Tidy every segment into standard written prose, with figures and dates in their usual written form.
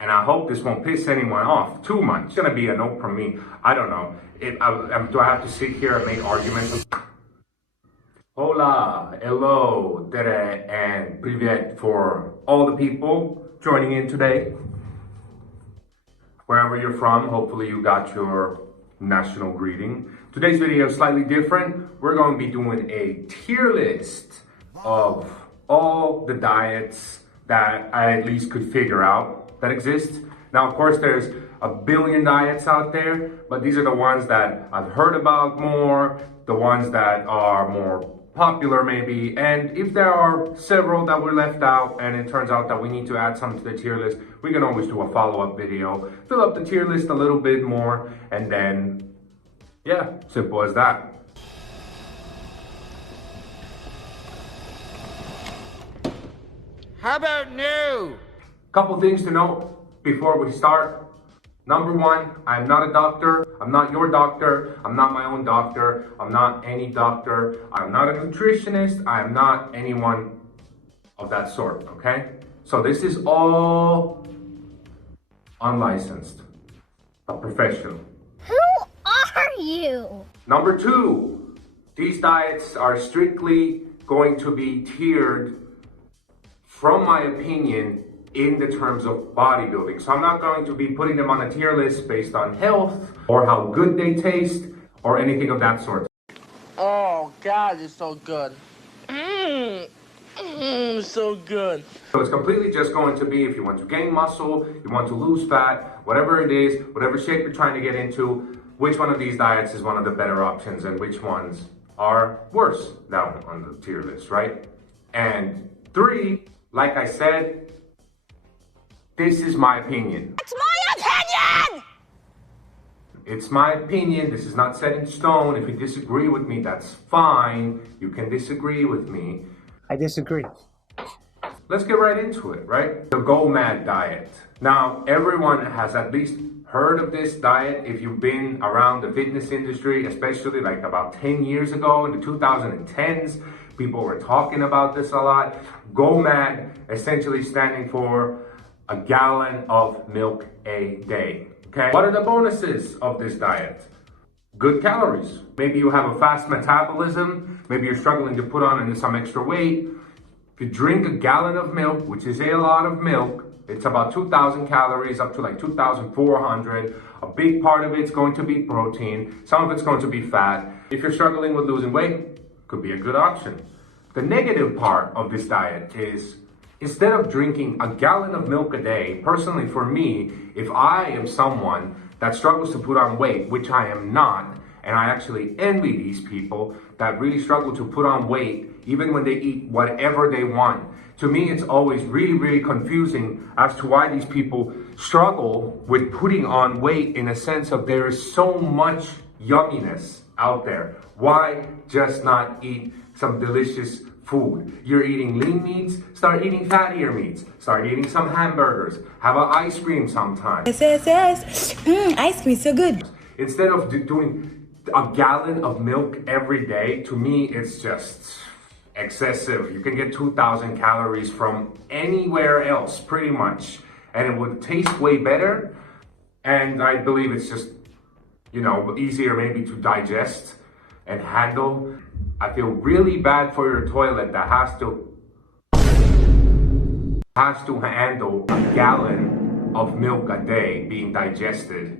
And I hope this won't piss anyone off too much. It's gonna be a note from me. I don't know. Do I have to sit here and make arguments? Hola, hello, tere, and privet for all the people joining in today. Wherever you're from, hopefully you got your national greeting. Today's video is slightly different. We're going to be doing a tier list of all the diets that I at least could figure out that exist. Now, of course, there's a billion diets out there, but these are the ones that I've heard about more, the ones that are more popular maybe, and if there are several that were left out and it turns out that we need to add some to the tier list, we can always do a follow-up video, fill up the tier list a little bit more, and then, yeah, simple as that. How about no? Couple things to note before we start. Number one, I'm not a doctor. I'm not your doctor. I'm not my own doctor. I'm not any doctor. I'm not a nutritionist. I'm not anyone of that sort, okay? So this is all unlicensed, a professional. Who are you? Number two, these diets are strictly going to be tiered, from my opinion, in the terms of bodybuilding. So I'm not going to be putting them on a tier list based on health or how good they taste or anything of that sort. Oh, God, it's so good. So good. So it's completely just going to be if you want to gain muscle, you want to lose fat, whatever it is, whatever shape you're trying to get into, which one of these diets is one of the better options and which ones are worse down on the tier list, right? And three, like I said, this is my opinion. It's my opinion! It's my opinion. This is not set in stone. If you disagree with me, that's fine. You can disagree with me. I disagree. Let's get right into it, right? The Go Mad diet. Now, everyone has at least heard of this diet if you've been around the fitness industry, especially like about 10 years ago in the 2010s. People were talking about this a lot. Go Mad essentially standing for a gallon of milk a day, okay? What are the bonuses of this diet? Good calories. Maybe you have a fast metabolism. Maybe you're struggling to put on some extra weight. If you drink a gallon of milk, which is a lot of milk, it's about 2,000 calories, up to like 2,400. A big part of it's going to be protein. Some of it's going to be fat. If you're struggling with losing weight, could be a good option. The negative part of this diet is instead of drinking a gallon of milk a day, personally for me, if I am someone that struggles to put on weight, which I am not, and I actually envy these people that really struggle to put on weight even when they eat whatever they want. To me, it's always really, really confusing as to why these people struggle with putting on weight in a sense of there is so much yumminess out there. Why just not eat some delicious food? You're eating lean meats, start eating fattier meats. Start eating some hamburgers. Have an ice cream sometime. Yes. Ice cream is so good. Instead of doing a gallon of milk every day, to me, it's just excessive. You can get 2,000 calories from anywhere else, pretty much. And it would taste way better. And I believe it's just, you know, easier maybe to digest and handle. I feel really bad for your toilet that has to handle a gallon of milk a day being digested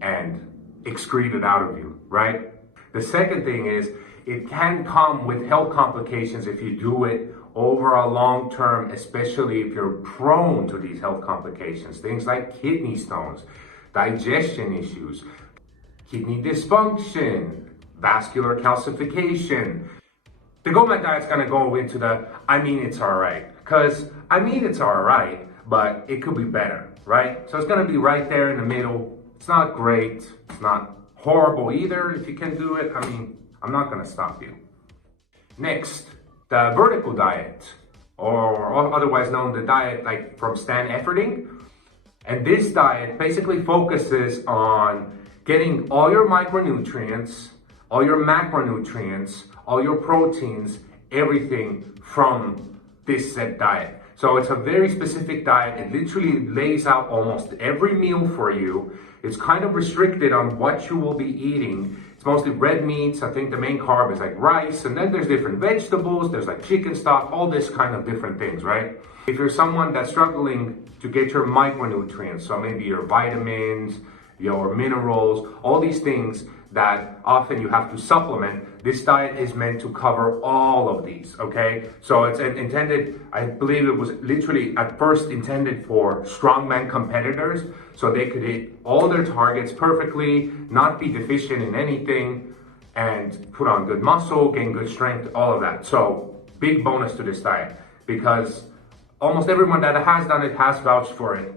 and excreted out of you, right? The second thing is it can come with health complications if you do it over a long term, especially if you're prone to these health complications. Things like kidney stones, digestion issues, kidney dysfunction, vascular calcification. The Go Mad diet's gonna go into the, it's all right. Because, it's all right, but it could be better, right? So it's gonna be right there in the middle. It's not great. It's not horrible either if you can do it. I'm not gonna stop you. Next, the vertical diet, or otherwise known the diet like from Stan Efferding. And this diet basically focuses on getting all your micronutrients, all your macronutrients, all your proteins, everything from this set diet. So it's a very specific diet. It literally lays out almost every meal for you. It's kind of restricted on what you will be eating. It's mostly red meats. I think the main carb is like rice, and then there's different vegetables. There's like chicken stock, all this kind of different things, right? If you're someone that's struggling to get your micronutrients, so maybe your vitamins, your minerals, all these things that often you have to supplement, this diet is meant to cover all of these, okay? So it's intended, I believe it was literally at first intended for strongman competitors, so they could hit all their targets perfectly, not be deficient in anything, and put on good muscle, gain good strength, all of that. So big bonus to this diet, because almost everyone that has done it has vouched for it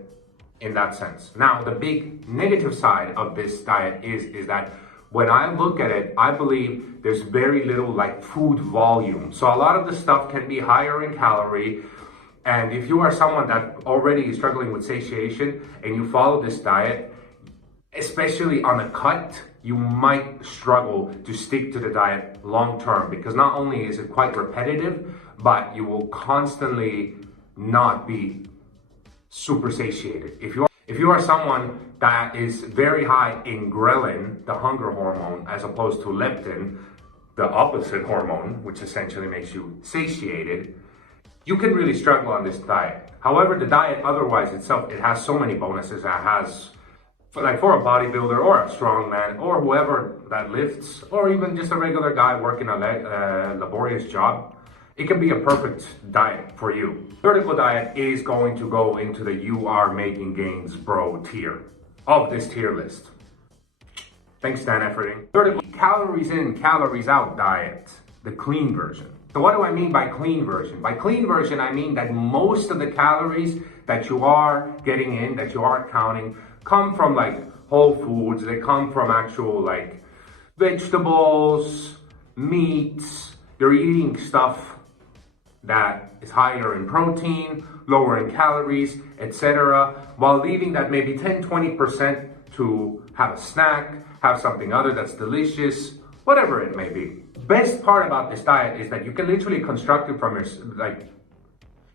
in that sense. Now, the big negative side of this diet is that when I look at it, I believe there's very little like food volume. So a lot of the stuff can be higher in calorie. And if you are someone that already is struggling with satiation and you follow this diet, especially on a cut, you might struggle to stick to the diet long term, because not only is it quite repetitive, but you will constantly not be super satiated. If you are someone that is very high in ghrelin, the hunger hormone, as opposed to leptin, the opposite hormone, which essentially makes you satiated, you can really struggle on this diet. However, the diet otherwise itself, it has so many bonuses. It has, for a bodybuilder or a strongman or whoever that lifts, or even just a regular guy working a laborious job, it can be a perfect diet for you. Vertical diet is going to go into the you are making gains bro tier of this tier list. Thanks, Dan Efferding. Vertical calories in, calories out diet, the clean version. So what do I mean by clean version? By clean version, I mean that most of the calories that you are getting in, that you are counting, come from like whole foods. They come from actual like vegetables, meats. You're eating stuff that is higher in protein, lower in calories, etc., while leaving that maybe 10-20% to have a snack, have something other that's delicious, whatever it may be. Best part about this diet is that you can literally construct it from your,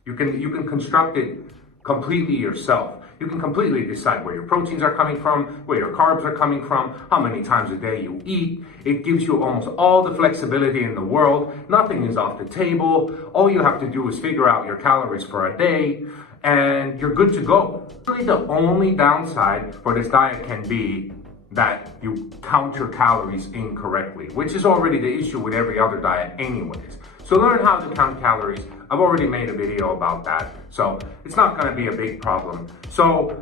you can construct it completely yourself. You can completely decide where your proteins are coming from, where your carbs are coming from, how many times a day you eat. It gives you almost all the flexibility in the world. Nothing is off the table. All you have to do is figure out your calories for a day, and you're good to go. Really, the only downside for this diet can be that you count your calories incorrectly, which is already the issue with every other diet anyways. So learn how to count calories. I've already made a video about that, so it's not going to be a big problem. So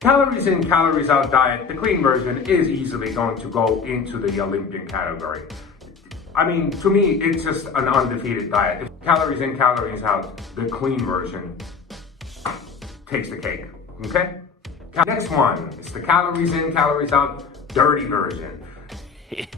calories in, calories out diet, the clean version is easily going to go into the Olympian category. I mean, to me, it's just an undefeated diet. If calories in, calories out, the clean version takes the cake, okay? Next one is the calories in, calories out, dirty version.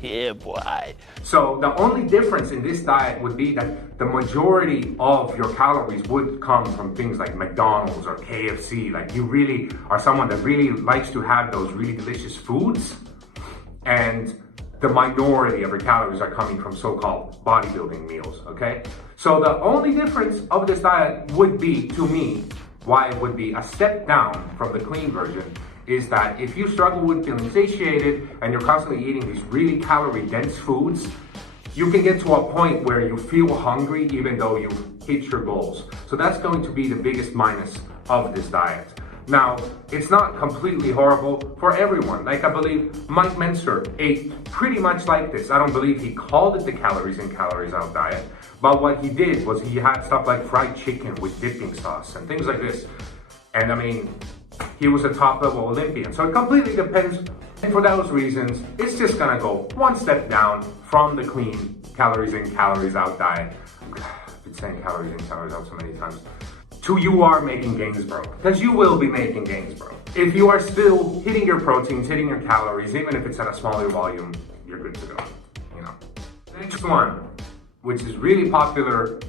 Yeah, boy. So the only difference in this diet would be that the majority of your calories would come from things like McDonald's or KFC. Like, you really are someone that really likes to have those really delicious foods, and the minority of your calories are coming from so-called bodybuilding meals, okay? So the only difference of this diet would be, to me, why it would be a step down from the clean version, is that if you struggle with feeling satiated and you're constantly eating these really calorie-dense foods, you can get to a point where you feel hungry even though you hit your goals. So that's going to be the biggest minus of this diet. Now, it's not completely horrible for everyone. Like, I believe Mike Menser ate pretty much like this. I don't believe he called it the calories in, calories out diet, but what he did was he had stuff like fried chicken with dipping sauce and things like this. And I mean, he was a top-level Olympian. So it completely depends. And for those reasons, it's just gonna go one step down from the clean calories in, calories out diet. I've been saying calories in, calories out so many times. To you are making gains, bro. Because you will be making gains, bro. If you are still hitting your proteins, hitting your calories, even if it's at a smaller volume, you're good to go, you know. Next one, which is really popular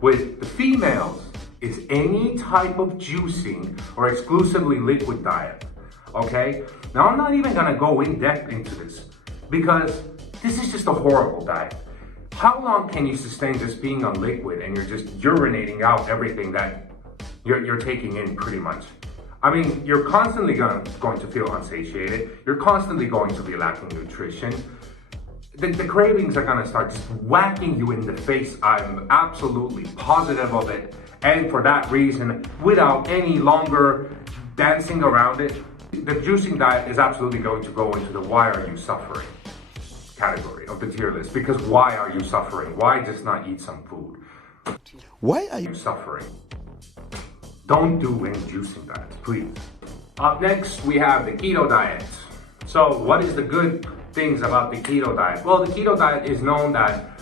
with the females, is any type of juicing or exclusively liquid diet, okay? Now, I'm not even gonna go in depth into this because this is just a horrible diet. How long can you sustain just being on liquid and you're just urinating out everything that you're taking in pretty much. I mean, you're constantly going to feel unsatiated. You're constantly going to be lacking nutrition. The cravings are going to start just whacking you in the face. I'm absolutely positive of it. And for that reason, without any longer dancing around it, the juicing diet is absolutely going to go into the why are you suffering category of the tier list. Because why are you suffering? Why just not eat some food? Why are you suffering? Don't do any juicing diets, please. Up next, we have the keto diet. So what is the good things about the keto diet? Well, the keto diet is known that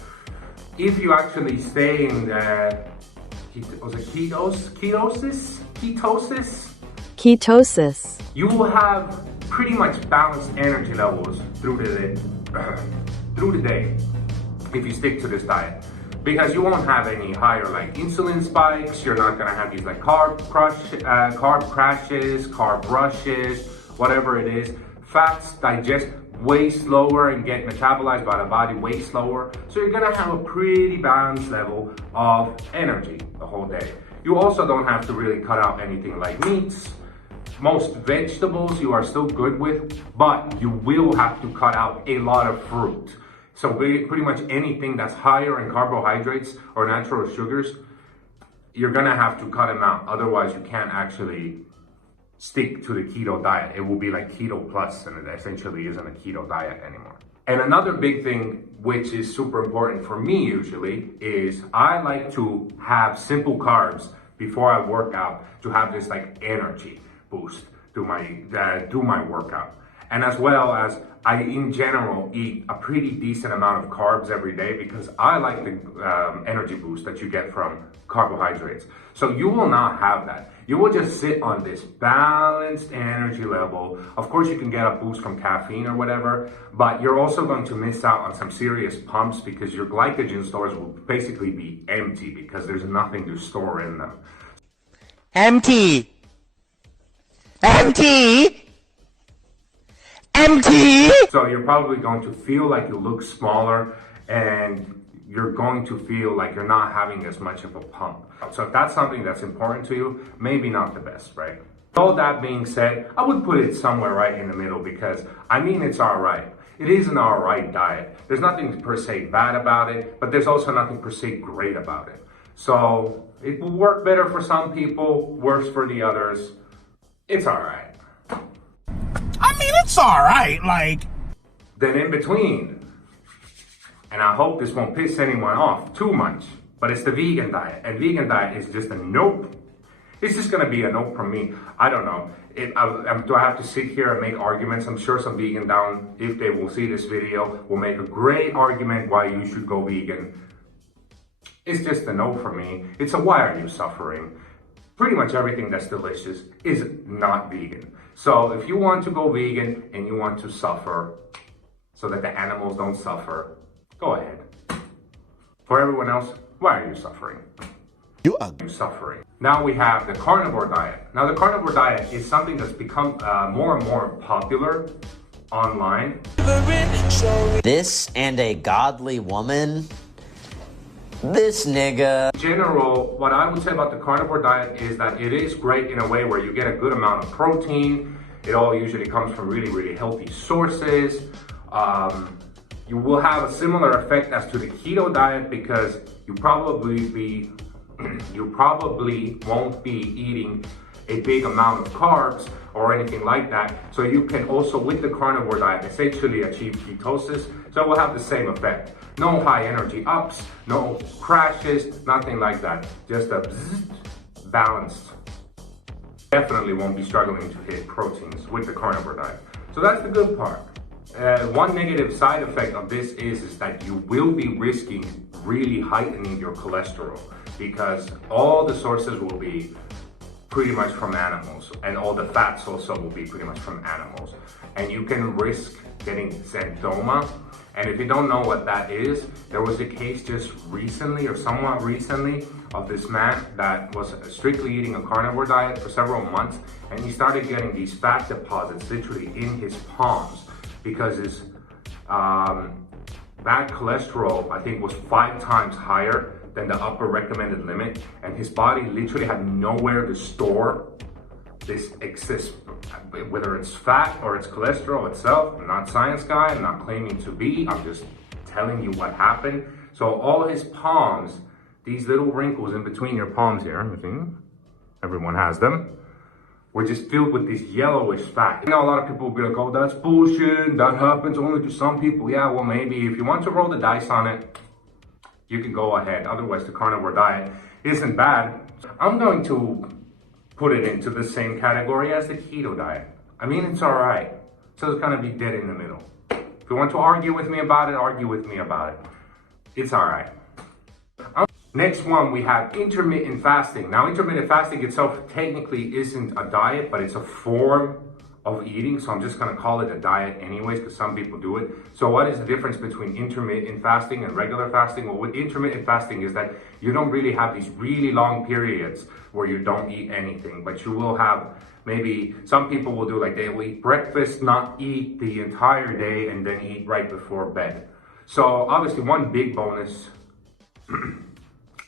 if you actually stay in Ketosis. you will have pretty much balanced energy levels through the day if you stick to this diet. Because you won't have any higher like insulin spikes, you're not gonna have these like carb crashes, carb rushes, whatever it is. Fats digest way slower and get metabolized by the body way slower. So you're gonna have a pretty balanced level of energy the whole day. You also don't have to really cut out anything like meats. Most vegetables you are still good with, but you will have to cut out a lot of fruit. So pretty much anything that's higher in carbohydrates or natural sugars, you're gonna have to cut them out. Otherwise, you can't actually stick to the keto diet. It will be like keto plus, and it essentially isn't a keto diet anymore. And another big thing, which is super important for me usually, is I like to have simple carbs before I work out to have this like energy boost do my workout. And as well as I, in general, eat a pretty decent amount of carbs every day because I like the energy boost that you get from carbohydrates. So you will not have that. You will just sit on this balanced energy level. Of course, you can get a boost from caffeine or whatever, but you're also going to miss out on some serious pumps because your glycogen stores will basically be empty because there's nothing to store in them. empty? Empty? So you're probably going to feel like you look smaller and you're going to feel like you're not having as much of a pump. So if that's something that's important to you, maybe not the best, right? All that being said, I would put it somewhere right in the middle because I mean, it's all right. It is an all right diet. There's nothing per se bad about it, but there's also nothing per se great about it. So it will work better for some people, worse for the others. It's all right. I mean, it's all right, like. Then in between, and I hope this won't piss anyone off too much, but it's the vegan diet. And vegan diet is just a nope. It's just gonna be a nope from me. I don't know. Do I have to sit here and make arguments? I'm sure some vegan down, if they will see this video, will make a great argument why you should go vegan. It's just a no for me. It's a why are you suffering? Pretty much everything that's delicious is not vegan. So if you want to go vegan and you want to suffer so that the animals don't suffer, go ahead. For everyone else, why are you suffering? You are Suffering. Now we have the carnivore diet. Now the carnivore diet is something that's become more and more popular online. This and a godly woman? This nigga. In general, what I would say about the carnivore diet is that it is great in a way where you get a good amount of protein. It all usually comes from really, really healthy sources. You will have a similar effect as to the keto diet because you probably won't be eating a big amount of carbs or anything like that. So you can also, with the carnivore diet, essentially achieve ketosis. So it will have the same effect. No high energy ups, no crashes, nothing like that. Just a balanced. Definitely won't be struggling to hit proteins with the carnivore diet. So that's the good part. One negative side effect of this is that you will be risking really heightening your cholesterol because all the sources will be pretty much from animals and all the fats also will be pretty much from animals. And you can risk getting xanthoma. And if you don't know what that is, there was a case just recently or somewhat recently of this man that was strictly eating a carnivore diet for several months and he started getting these fat deposits literally in his palms because his bad cholesterol, I think, was 5 times higher than the upper recommended limit, and his body literally had nowhere to store this excess, whether it's fat or it's cholesterol itself. I'm not a science guy, I'm not claiming to be, I'm just telling you what happened. So all his palms, these little wrinkles in between your palms here, you see, everyone has them, were just filled with this yellowish fat. You know, a lot of people will be like, oh, that's bullshit, that happens only to some people. Yeah, well, maybe if you want to roll the dice on it, you can go ahead. Otherwise, the carnivore diet isn't bad. I'm going to put it into the same category as the keto diet. I mean, it's all right. So it's gonna be dead in the middle. If you want to argue with me about it, argue with me about it. It's all right. Next one, we have intermittent fasting. Now, intermittent fasting itself technically isn't a diet, but it's a form of eating. So I'm just gonna call it a diet anyways, because some people do it. So what is the difference between intermittent fasting and regular fasting? Well, with intermittent fasting is that you don't really have these really long periods where you don't eat anything, but you will have, maybe some people will do like they will eat breakfast, not eat the entire day, and then eat right before bed. So obviously one big bonus,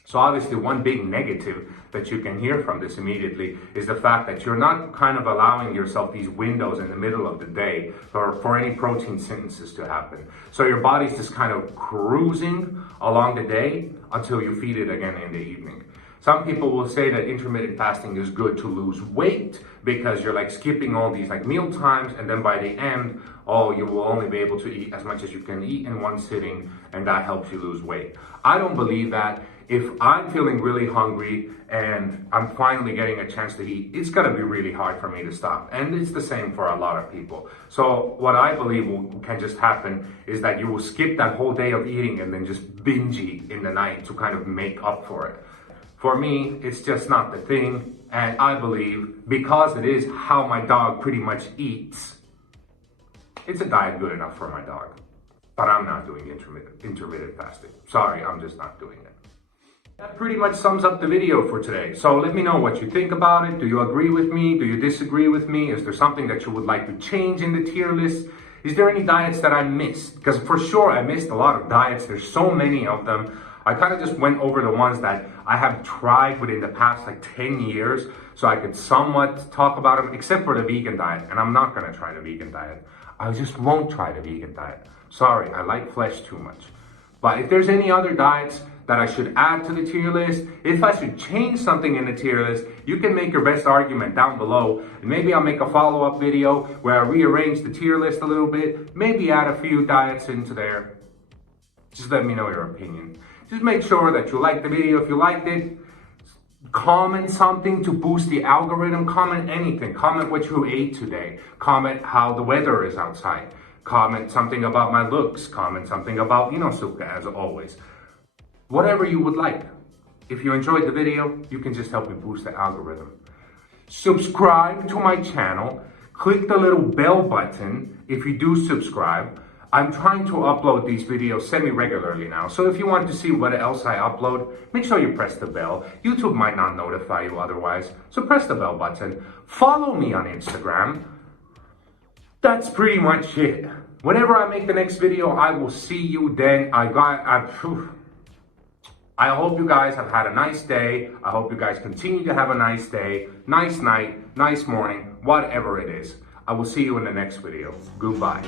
so obviously one big negative that you can hear from this immediately is the fact that you're not kind of allowing yourself these windows in the middle of the day for any protein synthesis to happen. So your body's just kind of cruising along the day until you feed it again in the evening. Some people will say that intermittent fasting is good to lose weight because you're like skipping all these like meal times, and then by the end, oh, you will only be able to eat as much as you can eat in one sitting, and that helps you lose weight. I don't believe that. If I'm feeling really hungry and I'm finally getting a chance to eat, it's gonna be really hard for me to stop. And it's the same for a lot of people. So what I believe can just happen is that you will skip that whole day of eating and then just binge eat in the night to kind of make up for it. For me, it's just not the thing. And I believe because it is how my dog pretty much eats, it's a diet good enough for my dog. But I'm not doing intermittent fasting. Sorry, I'm just not doing it. That pretty much sums up the video for today. So let me know what you think about it. Do you agree with me? Do you disagree with me? Is there something that you would like to change in the tier list? Is there any diets that I missed? Because for sure I missed a lot of diets. There's so many of them. I kind of just went over the ones that I have tried within the past like 10 years so I could somewhat talk about them, except for the vegan diet. And I'm not going to try the vegan diet. I just won't try the vegan diet. Sorry, I like flesh too much. But if there's any other diets that I should add to the tier list, if I should change something in the tier list, you can make your best argument down below. And maybe I'll make a follow-up video where I rearrange the tier list a little bit, maybe add a few diets into there. Just let me know your opinion. Just make sure that you like the video. If you liked it, comment something to boost the algorithm. Comment anything. Comment what you ate today. Comment how the weather is outside. Comment something about my looks. Comment something about Inosuke, as always. Whatever you would like. If you enjoyed the video, you can just help me boost the algorithm. Subscribe to my channel. Click the little bell button if you do subscribe. I'm trying to upload these videos semi-regularly now, so if you want to see what else I upload, make sure you press the bell. YouTube might not notify you otherwise, so press the bell button. Follow me on Instagram. That's pretty much it. Whenever I make the next video, I will see you then. I hope you guys have had a nice day. I hope you guys continue to have a nice day, nice night, nice morning, whatever it is. I will see you in the next video. Goodbye.